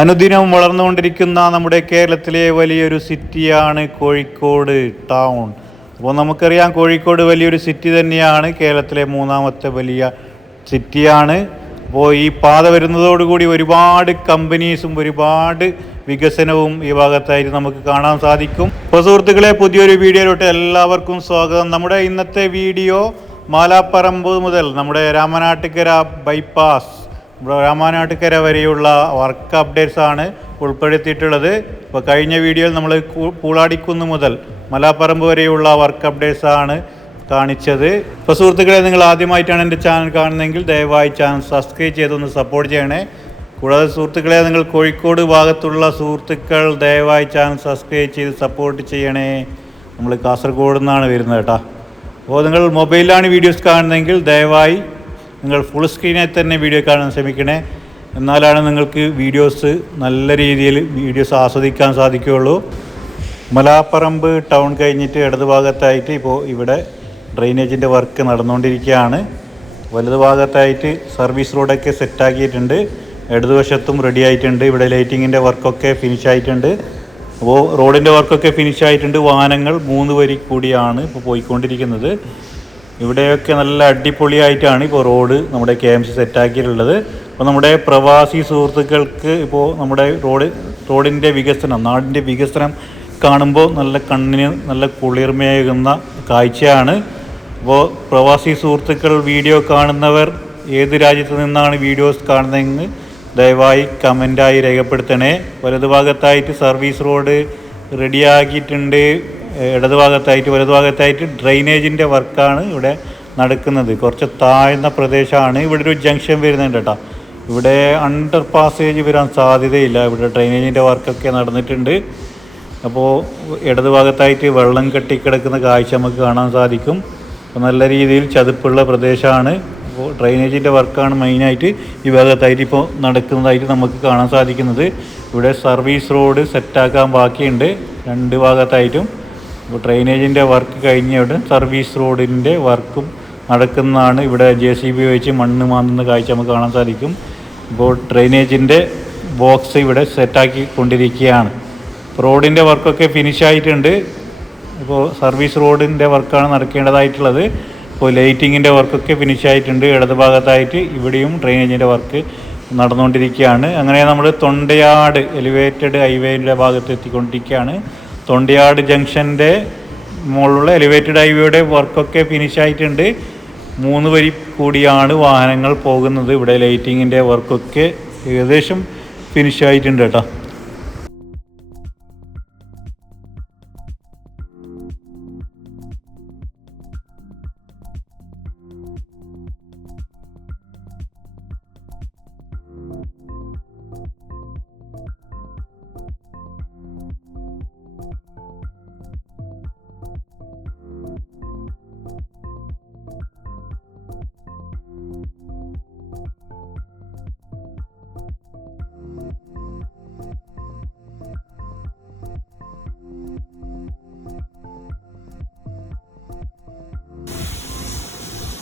അനുദിനം വളർന്നുകൊണ്ടിരിക്കുന്ന നമ്മുടെ കേരളത്തിലെ വലിയൊരു സിറ്റിയാണ് കോഴിക്കോട് ടൗൺ. അപ്പോൾ നമുക്കറിയാം കോഴിക്കോട് വലിയൊരു സിറ്റി തന്നെയാണ്, കേരളത്തിലെ മൂന്നാമത്തെ വലിയ സിറ്റിയാണ്. അപ്പോൾ ഈ പാത വരുന്നതോടുകൂടി ഒരുപാട് കമ്പനീസും ഒരുപാട് വികസനവും ഈ ഭാഗത്തായിട്ട് നമുക്ക് കാണാൻ സാധിക്കും. അപ്പോൾ സുഹൃത്തുക്കളെ, പുതിയൊരു വീഡിയോയിലോട്ട് എല്ലാവർക്കും സ്വാഗതം. നമ്മുടെ ഇന്നത്തെ വീഡിയോ മാലാപ്പറമ്പ് മുതൽ നമ്മുടെ രാമനാട്ടുകര ബൈപ്പാസ്, നമ്മുടെ രാമനാട്ടുകര വരെയുള്ള വർക്ക് അപ്ഡേറ്റ്സ് ആണ് ഉൾപ്പെടുത്തിയിട്ടുള്ളത്. ഇപ്പോൾ കഴിഞ്ഞ വീഡിയോയിൽ നമ്മൾ പൂളാടിക്കുന്ന് മുതൽ മലാപ്പറമ്പ് വരെയുള്ള വർക്ക് അപ്ഡേറ്റ്സ് ആണ് കാണിച്ചത്. ഇപ്പോൾ സുഹൃത്തുക്കളെ, നിങ്ങൾ ആദ്യമായിട്ടാണ് എൻ്റെ ചാനൽ കാണുന്നതെങ്കിൽ ദയവായി ചാനൽ സബ്സ്ക്രൈബ് ചെയ്തൊന്ന് സപ്പോർട്ട് ചെയ്യണേ. കൂടാതെ സുഹൃത്തുക്കളെ, നിങ്ങൾ കോഴിക്കോട് ഭാഗത്തുള്ള സുഹൃത്തുക്കൾ ദയവായി ചാനൽ സബ്സ്ക്രൈബ് ചെയ്ത് സപ്പോർട്ട് ചെയ്യണേ. നമ്മൾ കാസർഗോഡ് നിന്നാണ് വരുന്നത് കേട്ടോ. അപ്പോൾ നിങ്ങൾ മൊബൈലിലാണ് വീഡിയോസ് കാണുന്നതെങ്കിൽ ദയവായി നിങ്ങൾ ഫുൾ സ്ക്രീനിൽ തന്നെ വീഡിയോ കാണാൻ ശ്രമിക്കണേ. എന്നാലാണ് നിങ്ങൾക്ക് വീഡിയോസ് നല്ല രീതിയിൽ ആസ്വദിക്കാൻ സാധിക്കുകയുള്ളൂ. മലാപ്പറമ്പ് ടൗൺ കഴിഞ്ഞിട്ട് ഇടതുഭാഗത്തായിട്ട് ഇപ്പോൾ ഇവിടെ ഡ്രെയിനേജിൻ്റെ വർക്ക് നടന്നുകൊണ്ടിരിക്കുകയാണ്. വലതുഭാഗത്തായിട്ട് സർവീസ് റോഡൊക്കെ സെറ്റാക്കിയിട്ടുണ്ട്, ഇടതുവശത്തും റെഡി ആയിട്ടുണ്ട്. ഇവിടെ ലൈറ്റിങ്ങിൻ്റെ വർക്കൊക്കെ ഫിനിഷ് ആയിട്ടുണ്ട്. അപ്പോൾ റോഡിൻ്റെ വർക്കൊക്കെ ഫിനിഷ് ആയിട്ടുണ്ട്. വാഹനങ്ങൾ 3 വരി കൂടിയാണ് ഇപ്പോൾ പോയിക്കൊണ്ടിരിക്കുന്നത്. ഇവിടെയൊക്കെ നല്ല അടിപൊളിയായിട്ടാണ് ഇപ്പോൾ റോഡ് നമ്മുടെ KMC സെറ്റാക്കിയിട്ടുള്ളത്. അപ്പോൾ നമ്മുടെ പ്രവാസി സുഹൃത്തുക്കൾക്ക് ഇപ്പോൾ നമ്മുടെ റോഡിൻ്റെ വികസനം, നാടിൻ്റെ വികസനം കാണുമ്പോൾ നല്ല കണ്ണിന് നല്ല കുളിർമയേകുന്ന കാഴ്ചയാണ്. അപ്പോൾ പ്രവാസി സുഹൃത്തുക്കൾ വീഡിയോ കാണുന്നവർ ഏത് രാജ്യത്ത് നിന്നാണ് വീഡിയോസ് കാണുന്നതെന്ന് ദയവായി കമൻറ്റായി രേഖപ്പെടുത്തണേ. വലതുഭാഗത്തായിട്ട് സർവീസ് റോഡ് റെഡിയാക്കിയിട്ടുണ്ട്. വലതുഭാഗത്തായിട്ട് ഡ്രെയിനേജിൻ്റെ വർക്കാണ് ഇവിടെ നടക്കുന്നത്. കുറച്ച് താഴ്ന്ന പ്രദേശമാണ്. ഇവിടെ ഒരു ജംഗ്ഷൻ വരുന്നുണ്ട് കേട്ടോ. ഇവിടെ അണ്ടർ പാസേജ് വരാൻ സാധ്യതയില്ല. ഇവിടെ ഡ്രെയിനേജിൻ്റെ വർക്കൊക്കെ നടന്നിട്ടുണ്ട്. അപ്പോൾ ഇടതുഭാഗത്തായിട്ട് വെള്ളം കെട്ടിക്കിടക്കുന്ന കാഴ്ച നമുക്ക് കാണാൻ സാധിക്കും. അപ്പോൾ നല്ല രീതിയിൽ ചതുപ്പുള്ള പ്രദേശമാണ്. അപ്പോൾ ഡ്രെയിനേജിൻ്റെ വർക്കാണ് മെയിനായിട്ട് ഈ ഭാഗത്തായിട്ട് ഇപ്പോൾ നടക്കുന്നതായിട്ട് നമുക്ക് കാണാൻ സാധിക്കുന്നത്. ഇവിടെ സർവീസ് റോഡ് സെറ്റാക്കാൻ ബാക്കിയുണ്ട് 2 ഭാഗത്തായിട്ടും. ഇപ്പോൾ ഡ്രെയിനേജിൻ്റെ വർക്ക് കഴിഞ്ഞവിടെ സർവീസ് റോഡിൻ്റെ വർക്കും നടക്കുന്നതാണ്. ഇവിടെ JCB വെച്ച് മണ്ണ് മാന്തുന്ന കാഴ്ച നമുക്ക് കാണാൻ സാധിക്കും. ഇപ്പോൾ ഡ്രെയിനേജിൻ്റെ ബോക്സ് ഇവിടെ സെറ്റാക്കി കൊണ്ടിരിക്കുകയാണ്. റോഡിൻ്റെ വർക്കൊക്കെ ഫിനിഷ് ആയിട്ടുണ്ട്. ഇപ്പോൾ സർവീസ് റോഡിൻ്റെ വർക്കാണ് നടക്കേണ്ടതായിട്ടുള്ളത്. ഇപ്പോൾ ലൈറ്റിങ്ങിൻ്റെ വർക്കൊക്കെ ഫിനിഷ് ആയിട്ടുണ്ട്. ഇടതുഭാഗത്തായിട്ട് ഇവിടെയും ഡ്രെയിനേജിൻ്റെ വർക്ക് നടന്നുകൊണ്ടിരിക്കുകയാണ്. അങ്ങനെ നമ്മൾ തൊണ്ടയാട് എലിവേറ്റഡ് ഹൈവേയുടെ ഭാഗത്ത് എത്തിക്കൊണ്ടിരിക്കുകയാണ്. തൊണ്ടയാട് ജംഗ്ഷൻ്റെ മുകളിലുള്ള എലിവേറ്റഡ് ഹൈവേയുടെ വർക്കൊക്കെ ഫിനിഷ് ആയിട്ടുണ്ട്. 3 വരി കൂടിയാണ് വാഹനങ്ങൾ പോകുന്നത്. ഇവിടെ ലൈറ്റിങ്ങിൻ്റെ വർക്കൊക്കെ ഏകദേശം ഫിനിഷ് ആയിട്ടുണ്ട് കേട്ടോ.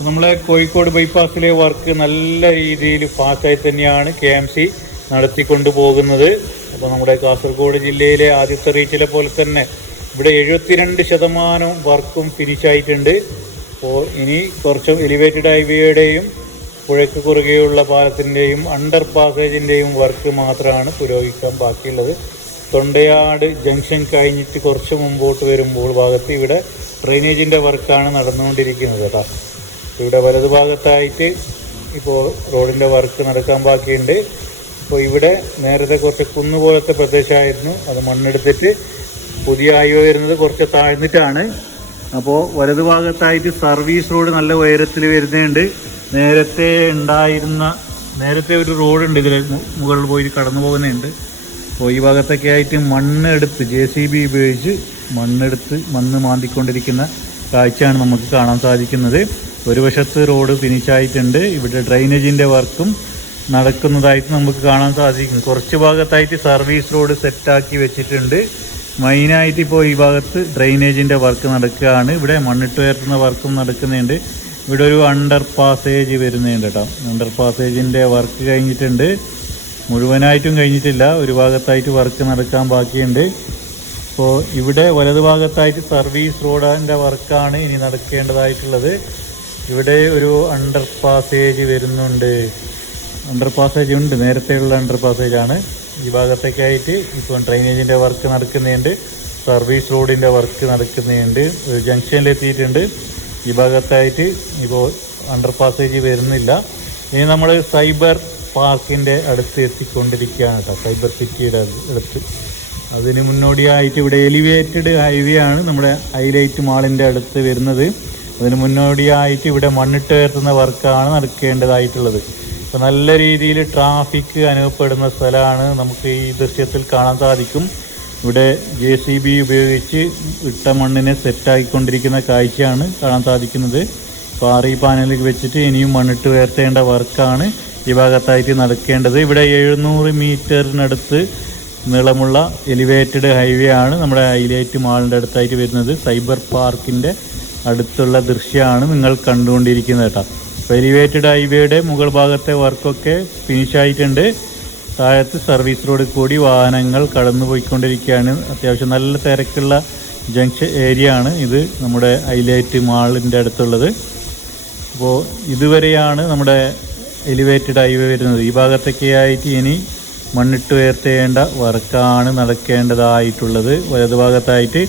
നമ്മളെ കോഴിക്കോട് ബൈപ്പാസിലെ വർക്ക് നല്ല രീതിയിൽ ഫാസ്റ്റായി തന്നെയാണ് KMC നടത്തിക്കൊണ്ടു പോകുന്നത്. അപ്പോൾ നമ്മുടെ കാസർഗോഡ് ജില്ലയിലെ ആദ്യത്തെ റീച്ചിലെ പോലെ തന്നെ ഇവിടെ 72% വർക്കും ഫിനിഷ് ആയിട്ടുണ്ട്. അപ്പോൾ ഇനി കുറച്ചും എലിവേറ്റഡ് ഹൈവേയുടെയും പുഴയ്ക്ക് കുറുകെയുള്ള പാലത്തിൻ്റെയും അണ്ടർ പാസേജിൻ്റെയും വർക്ക് മാത്രമാണ് പുരോഗമിക്കാൻ ബാക്കിയുള്ളത്. തൊണ്ടയാട് ജംഗ്ഷൻ കഴിഞ്ഞിട്ട് കുറച്ച് മുമ്പോട്ട് വരുമ്പോൾ ഭാഗത്ത് ഇവിടെ ഡ്രെയിനേജിൻ്റെ വർക്കാണ് നടന്നുകൊണ്ടിരിക്കുന്നത് കേട്ടോ. ഇവിടെ വലതുഭാഗത്തായിട്ട് ഇപ്പോൾ റോഡിൻ്റെ വർക്ക് നടക്കാൻ ബാക്കിയുണ്ട്. അപ്പോൾ ഇവിടെ നേരത്തെ കുറച്ച് കുന്നുപോലത്തെ പ്രദേശമായിരുന്നു, അത് മണ്ണെടുത്തിട്ട് പുതിയ ഹൈവേ വരുന്നത് കുറച്ച് താഴ്ന്നിട്ടാണ്. അപ്പോൾ വലതുഭാഗത്തായിട്ട് സർവീസ് റോഡ് നല്ല ഉയരത്തിൽ വരുന്നുണ്ട്. നേരത്തെ ഒരു റോഡുണ്ട്, ഇതിൽ മുകളിൽ പോയി കടന്നു പോകുന്നുണ്ട്. അപ്പോൾ ഈ ഭാഗത്തൊക്കെ ആയിട്ട് മണ്ണെടുത്ത് JCB ഉപയോഗിച്ച് മണ്ണ് മാന്തിക്കൊണ്ടിരിക്കുന്ന കാഴ്ചയാണ് നമുക്ക് കാണാൻ സാധിക്കുന്നത്. ഒരു വശത്ത് റോഡ് ഫിനിഷായിട്ടുണ്ട്. ഇവിടെ ഡ്രെയിനേജിൻ്റെ വർക്കും നടക്കുന്നതായിട്ട് നമുക്ക് കാണാൻ സാധിക്കും. കുറച്ച് ഭാഗത്തായിട്ട് സർവീസ് റോഡ് സെറ്റാക്കി വെച്ചിട്ടുണ്ട്. മെയിനായിട്ട് ഇപ്പോൾ ഈ ഭാഗത്ത് ഡ്രെയിനേജിൻ്റെ വർക്ക് നടക്കുകയാണ്. ഇവിടെ മണ്ണിട്ട് ഉയർത്തുന്ന വർക്കും നടക്കുന്നുണ്ട്. ഇവിടെ ഒരു അണ്ടർ പാസേജ് വരുന്നുണ്ട് കേട്ടോ. അണ്ടർ പാസേജിൻ്റെ വർക്ക് കഴിഞ്ഞിട്ടുണ്ട്. മുഴുവനായിട്ടും കഴിഞ്ഞിട്ടില്ല, ഒരു ഭാഗത്തായിട്ട് വർക്ക് നടക്കാൻ ബാക്കിയുണ്ട്. അപ്പോൾ ഇവിടെ വലതുഭാഗത്തായിട്ട് സർവീസ് റോഡിൻ്റെ വർക്കാണ് ഇനി നടക്കേണ്ടതായിട്ടുള്ളത്. ഇവിടെ ഒരു അണ്ടർ പാസേജ് വരുന്നുണ്ട്, അണ്ടർ പാസേജ് ഉണ്ട്, നേരത്തെയുള്ള അണ്ടർ പാസേജാണ്. ഈ ഭാഗത്തേക്കായിട്ട് ഇപ്പോൾ ഡ്രൈനേജിൻ്റെ വർക്ക് നടക്കുന്നുണ്ട്, സർവീസ് റോഡിൻ്റെ വർക്ക് നടക്കുന്നുണ്ട്, ഒരു ജംഗ്ഷനിലെത്തിയിട്ടുണ്ട്. ഈ ഭാഗത്തായിട്ട് ഇപ്പോൾ അണ്ടർ പാസേജ് വരുന്നില്ല. ഇനി നമ്മൾ സൈബർ പാർക്കിൻ്റെ അടുത്ത് എത്തിക്കൊണ്ടിരിക്കുകയാണ് കേട്ടോ, സൈബർ സിറ്റിയുടെ അടുത്ത്. അതിന് മുന്നോടിയായിട്ട് ഇവിടെ എലിവേറ്റഡ് ഹൈവേ ആണ് നമ്മുടെ ഹൈലൈറ്റ് മാളിൻ്റെ അടുത്ത് വരുന്നത്. അതിന് മുന്നോടിയായിട്ട് ഇവിടെ മണ്ണിട്ട് ഉയർത്തുന്ന വർക്കാണ് നടക്കേണ്ടതായിട്ടുള്ളത്. അപ്പോൾ നല്ല രീതിയിൽ ട്രാഫിക് അനുഭവപ്പെടുന്ന സ്ഥലമാണ്, നമുക്ക് ഈ ദൃശ്യത്തിൽ കാണാൻ സാധിക്കും. ഇവിടെ JCB ഉപയോഗിച്ച് ഇട്ട മണ്ണിനെ സെറ്റാക്കിക്കൊണ്ടിരിക്കുന്ന കാഴ്ചയാണ് കാണാൻ സാധിക്കുന്നത്. പാറി പാനലിൽ വെച്ചിട്ട് ഇനിയും മണ്ണിട്ട് ഉയർത്തേണ്ട വർക്കാണ് ഈ ഭാഗത്തായിട്ട് നടക്കേണ്ടത്. ഇവിടെ 700 മീറ്ററിനടുത്ത് നീളമുള്ള എലിവേറ്റഡ് ഹൈവേ ആണ് നമ്മുടെ ഹൈലൈറ്റ് മാളിൻ്റെ അടുത്തായിട്ട് വരുന്നത്. സൈബർ പാർക്കിൻ്റെ അടുത്തുള്ള ദൃശ്യമാണ് നിങ്ങൾ കണ്ടുകൊണ്ടിരിക്കുന്നത് കേട്ടോ. അപ്പോൾ എലിവേറ്റഡ് ഹൈവേയുടെ മുകൾ ഭാഗത്തെ വർക്കൊക്കെ ഫിനിഷായിട്ടുണ്ട്. താഴത്ത് സർവീസ് റോഡിൽ കൂടി വാഹനങ്ങൾ കടന്നു പോയിക്കൊണ്ടിരിക്കുകയാണ്. അത്യാവശ്യം നല്ല തിരക്കുള്ള ജംഗ്ഷൻ ഏരിയ ആണ് ഇത്, നമ്മുടെ ഹൈലൈറ്റ് മാളിൻ്റെ അടുത്തുള്ളത്. അപ്പോൾ ഇതുവരെയാണ് നമ്മുടെ എലിവേറ്റഡ് ഹൈവേ വരുന്നത്. ഈ ഭാഗത്തൊക്കെയായിട്ട് ഇനി മണ്ണിട്ട് ഉയർത്തേണ്ട വർക്കാണ് നടക്കേണ്ടതായിട്ടുള്ളത്. വലതുഭാഗത്തായിട്ട്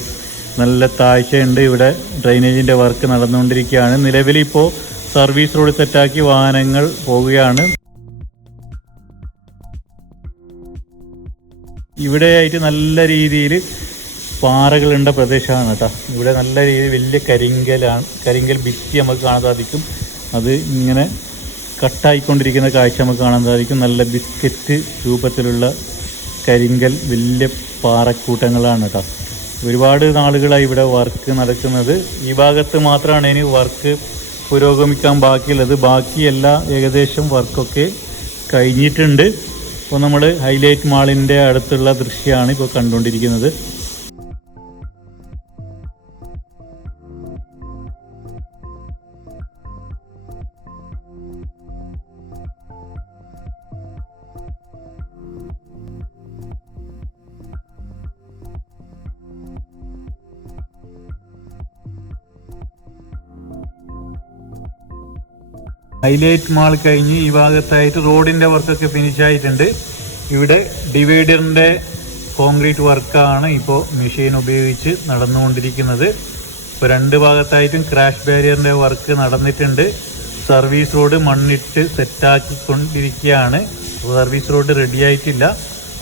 നല്ല താഴ്ചയുണ്ട്, ഇവിടെ ഡ്രൈനേജിൻ്റെ വർക്ക് നടന്നുകൊണ്ടിരിക്കുകയാണ്. നിലവിലിപ്പോൾ സർവീസ് റോഡ് സെറ്റാക്കി വാഹനങ്ങൾ പോവുകയാണ്. ഇവിടെയായിട്ട് നല്ല രീതിയിൽ പാറകളുണ്ട പ്രദേശമാണ് കേട്ടോ. ഇവിടെ നല്ല രീതിയിൽ വലിയ കരിങ്കൽ ഭിത്തി നമുക്ക് കാണാൻ സാധിക്കും. അത് ഇങ്ങനെ കട്ടായിക്കൊണ്ടിരിക്കുന്ന കാഴ്ച നമുക്ക് കാണാൻ സാധിക്കും. നല്ല ബിസ്ക്കറ്റ് രൂപത്തിലുള്ള കരിങ്കൽ വലിയ പാറക്കൂട്ടങ്ങളാണ് കേട്ടോ. ഒരുപാട് നാളുകളായി ഇവിടെ വർക്ക് നടക്കുന്നത്. ഈ ഭാഗത്ത് മാത്രമാണ് ഇനി വർക്ക് പുരോഗമിക്കാൻ ബാക്കിയുള്ളത്. ബാക്കിയെല്ലാം ഏകദേശം വർക്കൊക്കെ കഴിഞ്ഞിട്ടുണ്ട്. ഇപ്പോൾ നമ്മൾ ഹൈലൈറ്റ് മാളിൻ്റെ അടുത്തുള്ള ദൃശ്യമാണ് ഇപ്പോൾ കണ്ടുകൊണ്ടിരിക്കുന്നത്. ഹൈലൈറ്റ് മാൾ കഴിഞ്ഞ് ഈ ഭാഗത്തായിട്ട് റോഡിൻ്റെ വർക്കൊക്കെ ഫിനിഷ് ആയിട്ടുണ്ട്. ഇവിടെ ഡിവൈഡറിൻ്റെ കോൺക്രീറ്റ് വർക്കാണ് ഇപ്പോൾ മെഷീൻ ഉപയോഗിച്ച് നടന്നുകൊണ്ടിരിക്കുന്നത്. ഇപ്പോൾ രണ്ട് ഭാഗത്തായിട്ടും ക്രാഷ് ബാരിയറിൻ്റെ വർക്ക് നടന്നിട്ടുണ്ട്. സർവീസ് റോഡ് മണ്ണിട്ട് സെറ്റാക്കിക്കൊണ്ടിരിക്കുകയാണ്. സർവീസ് റോഡ് റെഡി ആയിട്ടില്ല.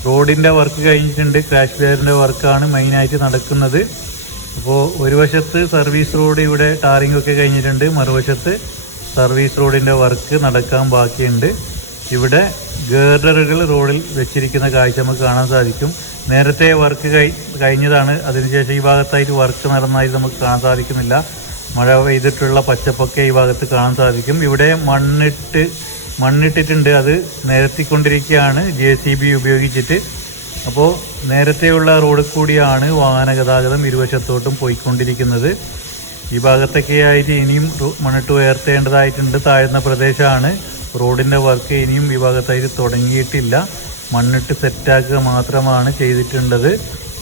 റോഡിൻ്റെ വർക്ക് കഴിഞ്ഞിട്ടുണ്ട്, ക്രാഷ് ബാരിയറിൻ്റെ വർക്കാണ് മെയിനായിട്ട് നടക്കുന്നത്. അപ്പോൾ ഒരു വശത്ത് സർവീസ് റോഡ് ഇവിടെ ടാറിംഗ് ഒക്കെ കഴിഞ്ഞിട്ടുണ്ട്, മറുവശത്ത് സർവീസ് റോഡിൻ്റെ വർക്ക് നടക്കാൻ ബാക്കിയുണ്ട്. ഇവിടെ ഗേർഡറുകൾ റോഡിൽ വെച്ചിരിക്കുന്ന കാഴ്ച നമുക്ക് കാണാൻ സാധിക്കും. നേരത്തെ വർക്ക് കഴിഞ്ഞതാണ്, അതിനുശേഷം ഈ ഭാഗത്തായിട്ട് വർക്ക് നടന്നതായിട്ട് നമുക്ക് കാണാൻ സാധിക്കുന്നില്ല. മഴ പെയ്തിട്ടുള്ള പച്ചപ്പൊക്കെ ഈ ഭാഗത്ത് കാണാൻ സാധിക്കും. ഇവിടെ മണ്ണിട്ടിട്ടുണ്ട്, അത് നിരത്തിക്കൊണ്ടിരിക്കുകയാണ് JCB ഉപയോഗിച്ചിട്ട്. അപ്പോൾ നേരത്തെയുള്ള റോഡിൽ കൂടിയാണ് വാഹന ഗതാഗതം ഇരുവശത്തോട്ടും പോയിക്കൊണ്ടിരിക്കുന്നത്. ഈ ഭാഗത്തൊക്കെയായിട്ട് ഇനിയും മണ്ണിട്ട് ഉയർത്തേണ്ടതായിട്ടുണ്ട്. താഴ്ന്ന പ്രദേശമാണ്, റോഡിൻ്റെ വർക്ക് ഇനിയും ഈ ഭാഗത്തായിട്ട് തുടങ്ങിയിട്ടില്ല. മണ്ണിട്ട് സെറ്റാക്കുക മാത്രമാണ് ചെയ്തിട്ടുള്ളത്.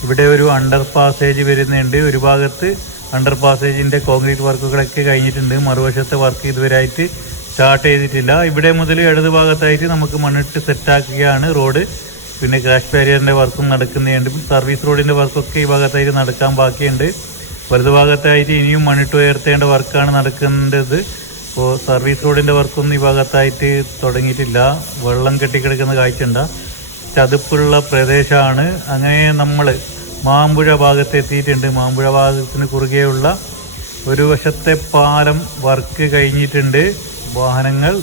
ഇവിടെ ഒരു അണ്ടർ പാസേജ് വരുന്നുണ്ട്. ഒരു ഭാഗത്ത് അണ്ടർ പാസേജിൻ്റെ കോൺക്രീറ്റ് വർക്കുകളൊക്കെ കഴിഞ്ഞിട്ടുണ്ട്, മറുവശത്തെ വർക്ക് ഇതുവരെയായിട്ട് സ്റ്റാർട്ട് ചെയ്തിട്ടില്ല. ഇവിടെ മുതൽ ഇടത് ഭാഗത്തായിട്ട് നമുക്ക് മണ്ണിട്ട് സെറ്റാക്കുകയാണ് റോഡ്. പിന്നെ ക്രാഷ് ബാരിയറിൻ്റെ വർക്കും നടക്കുന്നുണ്ട്. സർവീസ് റോഡിൻ്റെ വർക്കൊക്കെ ഈ ഭാഗത്തായിട്ട് നടക്കാൻ ബാക്കിയുണ്ട്. വലതുഭാഗത്തായിട്ട് ഇനിയും മണ്ണിട്ട് ഉയർത്തേണ്ട വർക്കാണ് നടക്കേണ്ടത്. ഇപ്പോൾ സർവീസ് റോഡിൻ്റെ വർക്കൊന്നും ഈ ഭാഗത്തായിട്ട് തുടങ്ങിയിട്ടില്ല. വെള്ളം കെട്ടിക്കിടക്കുന്ന കാഴ്ചയുണ്ട്, ചതുപ്പുള്ള പ്രദേശമാണ്. അങ്ങനെ നമ്മൾ മാമ്പുഴ ഭാഗത്ത് എത്തിയിട്ടുണ്ട്. മാമ്പുഴ ഭാഗത്തിന് കുറുകെയുള്ള ഒരു വശത്തെ പാലം വർക്ക് കഴിഞ്ഞിട്ടുണ്ട്. വാഹനങ്ങൾ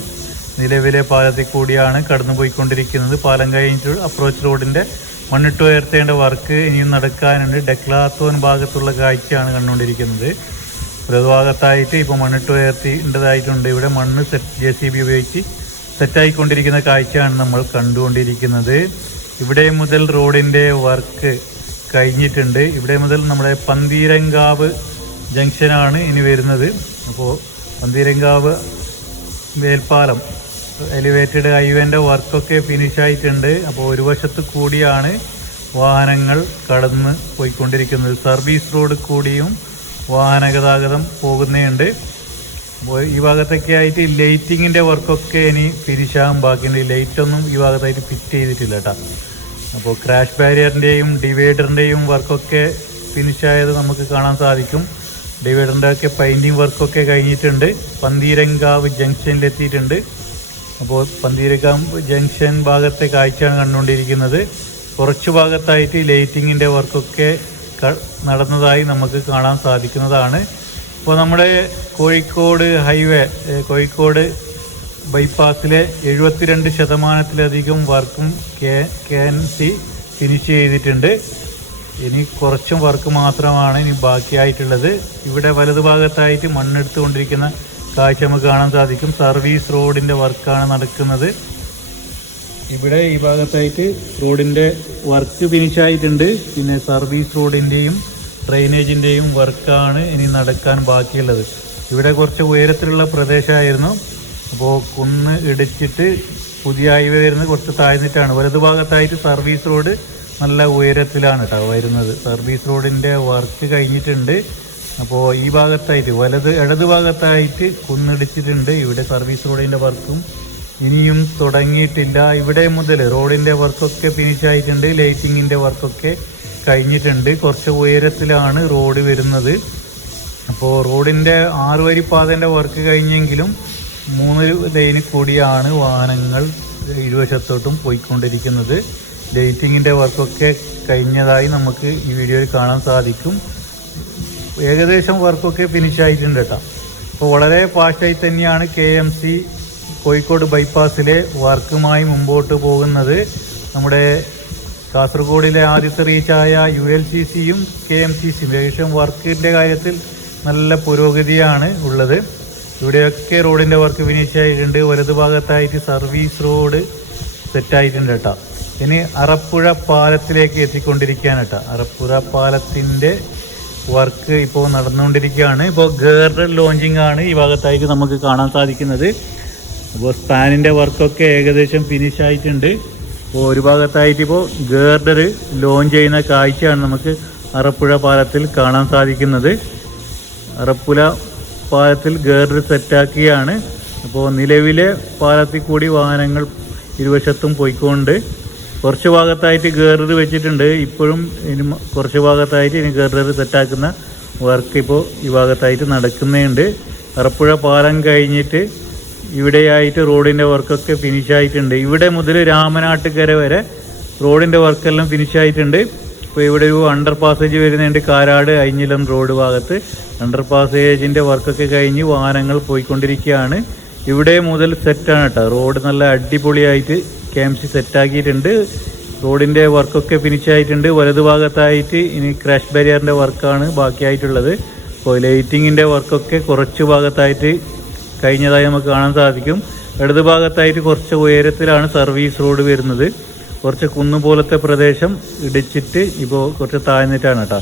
നിലവിലെ പാലത്തിൽ കൂടിയാണ് കടന്നു പോയിക്കൊണ്ടിരിക്കുന്നത്. പാലം കഴിഞ്ഞിട്ട് അപ്രോച്ച് റോഡിൻ്റെ മണ്ണിട്ട് ഉയർത്തേണ്ട വർക്ക് ഇനിയും നടക്കാനുണ്ട്. ഡെക്ലാത്തോൻ ഭാഗത്തുള്ള കാഴ്ചയാണ് കണ്ടുകൊണ്ടിരിക്കുന്നത്. ഒരു ഭാഗത്തായിട്ട് ഇപ്പോൾ മണ്ണിട്ട് ഉയർത്തേണ്ടതായിട്ടുണ്ട്. ഇവിടെ മണ്ണ് JCB ഉപയോഗിച്ച് സെറ്റായിക്കൊണ്ടിരിക്കുന്ന കാഴ്ചയാണ് നമ്മൾ കണ്ടുകൊണ്ടിരിക്കുന്നത്. ഇവിടെ മുതൽ റോഡിൻ്റെ വർക്ക് കഴിഞ്ഞിട്ടുണ്ട്. ഇവിടെ മുതൽ നമ്മുടെ പന്തീരങ്കാവ് ജംഗ്ഷനാണ് ഇനി വരുന്നത്. അപ്പോൾ പന്തീരങ്കാവ് മേൽപ്പാലം എലിവേറ്റഡ് ഹൈവേൻ്റെ വർക്കൊക്കെ ഫിനിഷായിട്ടുണ്ട്. അപ്പോൾ ഒരു വശത്ത് കൂടിയാണ് വാഹനങ്ങൾ കടന്ന് പോയിക്കൊണ്ടിരിക്കുന്നത്. സർവീസ് റോഡ് കൂടിയും വാഹന ഗതാഗതം പോകുന്നുണ്ട്. അപ്പോൾ ഈ ഭാഗത്തൊക്കെ ആയിട്ട് ലൈറ്റിങ്ങിൻ്റെ വർക്കൊക്കെ ഇനി ഫിനിഷാകാൻ ബാക്കിയുണ്ട്. ലൈറ്റൊന്നും ഈ ഭാഗത്തായിട്ട് ഫിറ്റ് ചെയ്തിട്ടില്ല കേട്ടോ. അപ്പോൾ ക്രാഷ് ബാരിയറിൻ്റെയും ഡിവൈഡറിൻ്റെയും വർക്കൊക്കെ ഫിനിഷായത് നമുക്ക് കാണാൻ സാധിക്കും. ഡിവൈഡറിൻ്റെ ഒക്കെ പെയിൻറ്റിങ് വർക്കൊക്കെ കഴിഞ്ഞിട്ടുണ്ട്. പന്തീരങ്കാവ് ജംഗ്ഷനിലെത്തിയിട്ടുണ്ട്. അപ്പോൾ പന്തീരങ്കാവ് ജംഗ്ഷൻ ഭാഗത്തെ കാഴ്ചയാണ് കണ്ടുകൊണ്ടിരിക്കുന്നത്. കുറച്ച് ഭാഗത്തായിട്ട് ലൈറ്റിങ്ങിൻ്റെ വർക്കൊക്കെ നടന്നതായി നമുക്ക് കാണാൻ സാധിക്കുന്നതാണ്. അപ്പോൾ നമ്മുടെ കോഴിക്കോട് ഹൈവേ, കോഴിക്കോട് ബൈപ്പാസിലെ 72% വർക്കും KMC ഫിനിഷ് ചെയ്തിട്ടുണ്ട്. ഇനി കുറച്ചും വർക്ക് മാത്രമാണ് ഇനി ബാക്കിയായിട്ടുള്ളത്. ഇവിടെ വലതുഭാഗത്തായിട്ട് മണ്ണെടുത്തുകൊണ്ടിരിക്കുന്ന കാഴ്ച നമുക്ക് കാണാൻ സാധിക്കും. സർവീസ് റോഡിൻ്റെ വർക്കാണ് നടക്കുന്നത്. ഇവിടെ ഈ ഭാഗത്തായിട്ട് റോഡിൻ്റെ വർക്ക് ഫിനിഷായിട്ടുണ്ട്. പിന്നെ സർവീസ് റോഡിൻ്റെയും ഡ്രെയിനേജിൻ്റെയും വർക്കാണ് ഇനി നടക്കാൻ ബാക്കിയുള്ളത്. ഇവിടെ കുറച്ച് ഉയരത്തിലുള്ള പ്രദേശമായിരുന്നു. അപ്പോൾ കുന്ന് ഇടിച്ചിട്ട് പുതിയ ഹൈവേ വരുന്നത് കുറച്ച് താഴ്ന്നിട്ടാണ്. വലതുഭാഗത്തായിട്ട് സർവീസ് റോഡ് നല്ല ഉയരത്തിലാണ് കേട്ടോ വരുന്നത്. സർവീസ് റോഡിൻ്റെ വർക്ക് കഴിഞ്ഞിട്ടുണ്ട്. അപ്പോൾ ഈ ഭാഗത്തായിട്ട് ഇടത് ഭാഗത്തായിട്ട് കുന്നിടിച്ചിട്ടുണ്ട്. ഇവിടെ സർവീസ് റോഡിൻ്റെ വർക്കും ഇനിയും തുടങ്ങിയിട്ടില്ല. ഇവിടെ മുതൽ റോഡിൻ്റെ വർക്കൊക്കെ ഫിനിഷായിട്ടുണ്ട്. ലൈറ്റിങ്ങിൻ്റെ വർക്കൊക്കെ കഴിഞ്ഞിട്ടുണ്ട്. കുറച്ച് ഉയരത്തിലാണ് റോഡ് വരുന്നത്. അപ്പോൾ റോഡിൻ്റെ 6 വരി പാതേൻ്റെ വർക്ക് കഴിഞ്ഞെങ്കിലും 3 ലൈനിൽ കൂടിയാണ് വാഹനങ്ങൾ ഇരുവശത്തോട്ടും പോയിക്കൊണ്ടിരിക്കുന്നത്. ലൈറ്റിങ്ങിൻ്റെ വർക്കൊക്കെ കഴിഞ്ഞതായി നമുക്ക് ഈ വീഡിയോയിൽ കാണാൻ സാധിക്കും. ഏകദേശം വർക്കൊക്കെ ഫിനിഷായിട്ടുണ്ട് കേട്ടോ. അപ്പോൾ വളരെ ഫാസ്റ്റായി തന്നെയാണ് KMC കോഴിക്കോട് ബൈപ്പാസിലെ വർക്കുമായി മുമ്പോട്ട് പോകുന്നത്. നമ്മുടെ കാസർഗോഡിലെ ആദ്യത്തെ റീച്ചായ ULCCയും KMCCയും ഏകദേശം വർക്കിൻ്റെ കാര്യത്തിൽ നല്ല പുരോഗതിയാണ് ഉള്ളത്. ഇവിടെയൊക്കെ റോഡിൻ്റെ വർക്ക് ഫിനിഷായിട്ടുണ്ട്. വലതുഭാഗത്തായിട്ട് സർവീസ് റോഡ് സെറ്റായിട്ടുണ്ട് കേട്ടോ. ഇനി അറപ്പുഴ പാലത്തിലേക്ക് എത്തിക്കൊണ്ടിരിക്കുകയാണ് കേട്ടോ. അറപ്പുഴ പാലത്തിൻ്റെ വർക്ക് ഇപ്പോൾ നടന്നുകൊണ്ടിരിക്കുകയാണ്. ഇപ്പോൾ ഗേർഡർ ലോഞ്ചിങ് ആണ് ഈ ഭാഗത്തായിട്ട് നമുക്ക് കാണാൻ സാധിക്കുന്നത്. അപ്പോൾ സ്പാനിൻ്റെ വർക്കൊക്കെ ഏകദേശം ഫിനിഷായിട്ടുണ്ട്. അപ്പോൾ ഒരു ഭാഗത്തായിട്ട് ഇപ്പോൾ ഗേർഡർ ലോഞ്ച് ചെയ്യുന്ന കാഴ്ചയാണ് നമുക്ക് അറപ്പുഴ പാലത്തിൽ കാണാൻ സാധിക്കുന്നത്. അറപ്പുഴ പാലത്തിൽ ഗേർഡർ സെറ്റാക്കിയാണ്. അപ്പോൾ നിലവിലെ പാലത്തിൽ കൂടി വാഹനങ്ങൾ ഇരുവശത്തും പോയിക്കൊണ്ട് കുറച്ച് ഭാഗത്തായിട്ട് ഗേർഡർ വെച്ചിട്ടുണ്ട്. ഇപ്പോഴും ഇനി കുറച്ച് ഭാഗത്തായിട്ട് ഇനി ഗേർഡർ സെറ്റാക്കുന്ന വർക്ക് ഇപ്പോൾ ഈ ഭാഗത്തായിട്ട് നടക്കുന്നുണ്ട്. അറപ്പുഴ പാലം കഴിഞ്ഞിട്ട് ഇവിടെയായിട്ട് റോഡിൻ്റെ വർക്കൊക്കെ ഫിനിഷായിട്ടുണ്ട്. ഇവിടെ മുതൽ രാമനാട്ടുകര വരെ റോഡിൻ്റെ വർക്കെല്ലാം ഫിനിഷായിട്ടുണ്ട്. ഇപ്പോൾ ഇവിടെ ഒരു അണ്ടർ പാസേജ് വരുന്നുണ്ട്. കാരാട് അയിഞ്ഞിലം റോഡ് ഭാഗത്ത് അണ്ടർ പാസേജിൻ്റെ വർക്കൊക്കെ കഴിഞ്ഞ് വാഹനങ്ങൾ പോയിക്കൊണ്ടിരിക്കുകയാണ്. ഇവിടെ മുതൽ സെറ്റാണ് കേട്ടോ. റോഡ് നല്ല അടിപൊളിയായിട്ട് KMC സെറ്റാക്കിയിട്ടുണ്ട്. റോഡിൻ്റെ വർക്കൊക്കെ ഫിനിഷായിട്ടുണ്ട്. വലതുഭാഗത്തായിട്ട് ഇനി ക്രാഷ് ബാരിയറിൻ്റെ വർക്കാണ് ബാക്കിയായിട്ടുള്ളത്. അപ്പോൾ ലൈറ്റിങ്ങിൻ്റെ വർക്കൊക്കെ കുറച്ച് ഭാഗത്തായിട്ട് കഴിഞ്ഞതായി നമുക്ക് കാണാൻ സാധിക്കും. ഇടത് ഭാഗത്തായിട്ട് കുറച്ച് ഉയരത്തിലാണ് സർവീസ് റോഡ് വരുന്നത്. കുറച്ച് കുന്നുപോലത്തെ പ്രദേശം ഇടിച്ചിട്ട് ഇപ്പോൾ കുറച്ച് താഴ്ന്നിട്ടാണ് കേട്ടോ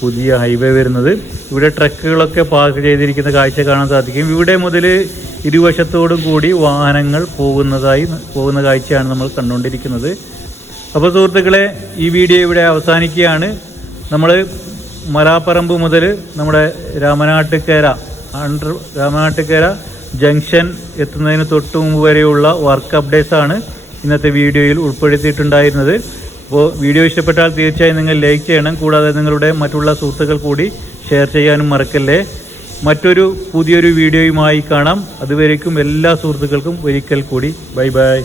പുതിയ ഹൈവേ വരുന്നത്. ഇവിടെ ട്രക്കുകളൊക്കെ പാർക്ക് ചെയ്തിരിക്കുന്ന കാഴ്ച കാണാൻ സാധിക്കും. ഇവിടെ മുതൽ ഇരുവശത്തോടും കൂടി വാഹനങ്ങൾ പോകുന്ന കാഴ്ചയാണ് നമ്മൾ കണ്ടുകൊണ്ടിരിക്കുന്നത്. അപ്പോൾ സുഹൃത്തുക്കളെ, ഈ വീഡിയോ ഇവിടെ അവസാനിക്കുകയാണ്. നമ്മൾ മലാപ്പറമ്പ് മുതൽ നമ്മുടെ രാമനാട്ടുകര ജംഗ്ഷൻ എത്തുന്നതിന് തൊട്ട് മുമ്പ് വരെയുള്ള വർക്ക് അപ്ഡേറ്റ്സ് ആണ് ഇന്നത്തെ വീഡിയോയിൽ ഉൾപ്പെടുത്തിയിട്ടുണ്ടായിരുന്നത്. അപ്പോൾ വീഡിയോ ഇഷ്ടപ്പെട്ടാൽ തീർച്ചയായും നിങ്ങൾ ലൈക്ക് ചെയ്യണം. കൂടാതെ നിങ്ങളുടെ മറ്റുള്ള സുഹൃത്തുക്കൾ കൂടി ഷെയർ ചെയ്യാനും മറക്കല്ലേ. മറ്റൊരു പുതിയൊരു വീഡിയോയുമായി കാണാം. അതുവരേക്കും എല്ലാ സുഹൃത്തുക്കൾക്കും ഒരിക്കൽ കൂടി ബൈ ബൈ.